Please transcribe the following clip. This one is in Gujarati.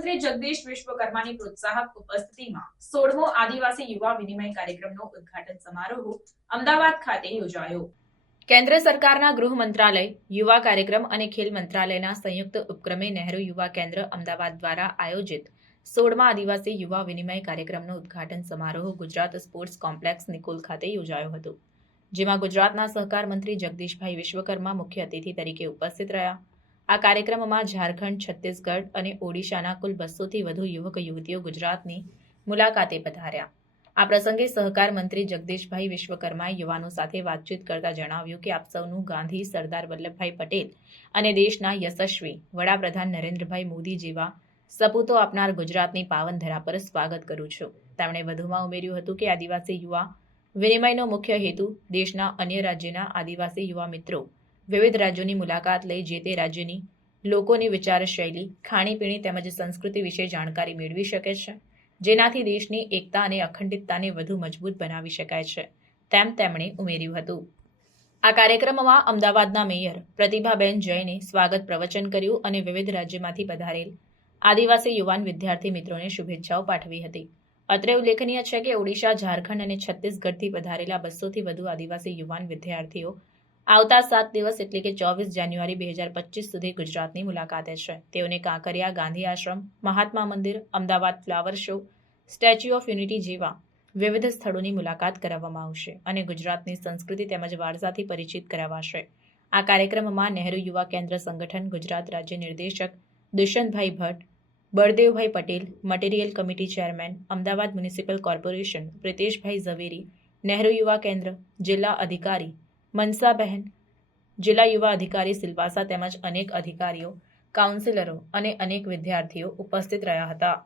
મંત્રી જગદીશ વિશ્વકર્માની પ્રોત્સાહક ઉપસ્થિતિમાં 16મો આદિવાસી યુવા વિનિમય કાર્યક્રમનો ઉદ્ઘાટન સમારોહ અમદાવાદ ખાતે યોજાયો. કેન્દ્ર સરકારના ગૃહ મંત્રાલય, યુવા કાર્યક્રમ અને ખેલ મંત્રાલયના સંયુક્ત ઉપક્રમે નહેરુ યુવા કેન્દ્ર અમદાવાદ દ્વારા આયોજિત 16મા આદિવાસી યુવા વિનિમય કાર્યક્રમનો ઉદ્ઘાટન સમારોહ ગુજરાત સ્પોર્ટ્સ કોમ્પ્લેક્સ નિકોલ ખાતે યોજાયો હતો, જેમાં ગુજરાતના સહકાર મંત્રી જગદીશભાઈ વિશ્વકર્મા મુખ્ય અતિથિ તરીકે ઉપસ્થિત રહ્યા. આ કાર્યક્રમમાં ઝારખંડ, છત્તીસગઢ અને ઓડિશાના કુલ 200થી વધુ યુવક યુવતીઓ ગુજરાતની મુલાકાતે પધાર્યા. આ પ્રસંગે સહકાર મંત્રી જગદીશભાઈ વિશ્વકર્માએ યુવાનો સાથે વાતચીત કરતા જણાવ્યું કે આપ સૌનું ગાંધી, સરદાર વલ્લભભાઈ પટેલ અને દેશના યશસ્વી વડાપ્રધાન નરેન્દ્રભાઈ મોદી જેવા સપૂતો આપનાર ગુજરાતની પાવન ધરા પર સ્વાગત કરું છું. તેમણે વધુમાં ઉમેર્યું હતું કે આદિવાસી યુવા વિનિમયનો મુખ્ય હેતુ દેશના અન્ય રાજ્યના આદિવાસી યુવા મિત્રો વિવિધ રાજ્યોની મુલાકાત લઈ જે તે રાજ્યની લોકોની વિચારશૈલી, ખાણીપીણી તેમજ સંસ્કૃતિ વિશે જાણકારી મેળવી શકે છે, જેનાથી દેશની એકતા અને અખંડિતતાને વધુ મજબૂત બનાવી શકાય છે, તેમ તેમણે ઉમેર્યું હતું. આ કાર્યક્રમમાં અમદાવાદના મેયર પ્રતિભાબેન જૈને સ્વાગત પ્રવચન કર્યું અને વિવિધ રાજ્યમાંથી પધારેલ આદિવાસી યુવાન વિદ્યાર્થી મિત્રોને શુભેચ્છાઓ પાઠવી હતી. અત્રે ઉલ્લેખનીય છે કે ઓડિશા, ઝારખંડ અને છત્તીસગઢથી પધારેલા 200થી વધુ આદિવાસી યુવાન વિદ્યાર્થીઓ આવતા 7 દિવસ એટલે કે 24 જાન્યુઆરી 2025 સુધી ગુજરાતની મુલાકાતે છે. તેઓને કાંકરિયા ગાંધી આશ્રમ, Mahatma Mandir, Ahmedabad flower show, statue of unity જેવા વિવિધ સ્થળોની મુલાકાત કરાવવામાં આવશે અને ગુજરાતની સંસ્કૃતિ તેમજ વારસાથી પરિચિત કરાવાશે. આ કાર્યક્રમમાં નહેરુ યુવા કેન્દ્ર સંગઠન ગુજરાત રાજ્ય નિર્દેશક Dushyantbhai Bhatt, Baldevbhai Patel, material committee chairman, Ahmedabad municipal corporation Priteshbhai Zaveri, Nehru Yuva Kendra જિલ્લા અધિકારી મનસાબહેન, જિલ્લા યુવા અધિકારી સિલવાસા તેમજ અનેક અધિકારીઓ, કાઉન્સિલરો અને અનેક વિદ્યાર્થીઓ ઉપસ્થિત રહ્યા હતા.